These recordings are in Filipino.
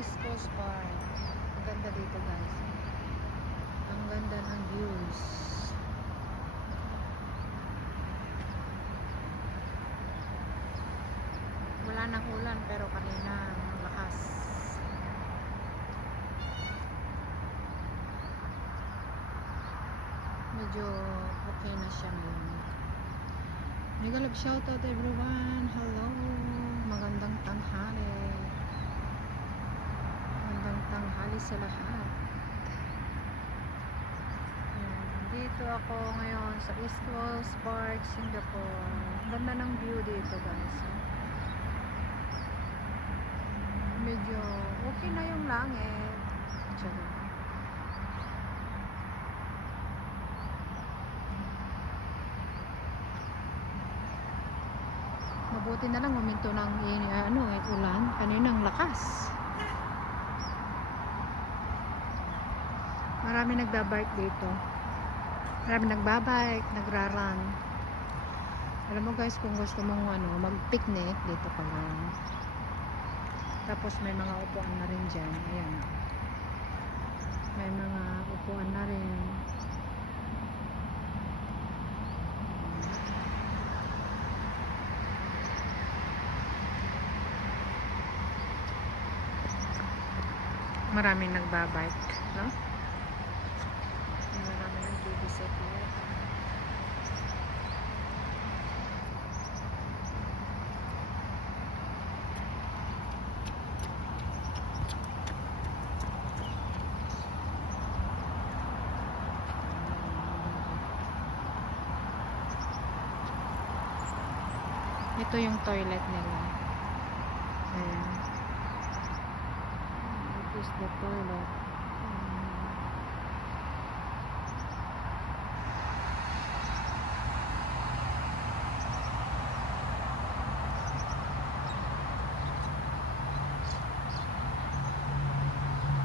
East Coast Park. Ang ganda dito guys. Ang ganda ng views. Wala nang ulan pero kanina ang lakas. Medyo okay na siya ngayon. Mega love shoutout everyone. Hello. Magandang tanghali. Magandang tanghali sa lahat. Dito ako ngayon sa East Coast Park, Singapore. Ganda ng view dito guys. Medyo okay na yung langit. Tsaka mabuti na lang huminto ng ulan. Kaninang lakas. Marami nagbabike dito. Marami nagbabike, nagraran. Alam mo guys, kung gusto mong mag-picnic, dito ka lang. Tapos may mga upuan na rin dyan. Ayan. May mga upuan na rin. Maraming nagbabike, no? Marami ng bibisita. Ito yung toilet nila. Ayan. This is the toilet.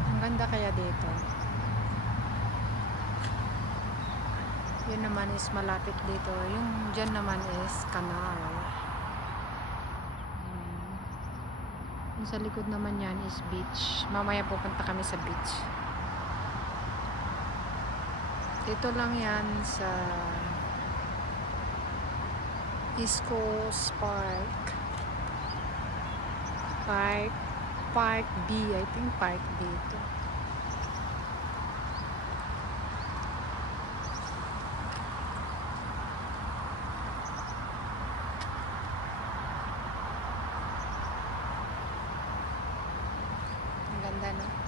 Ang ganda kaya dito. Yun naman is malapit dito. Yung dyan naman is canal. Yung sa likod naman yan is beach. Mamaya pupunta kami sa beach. Dito lang yan sa East Coast Park. Park B. I think Park B ito. Ang ganda, no?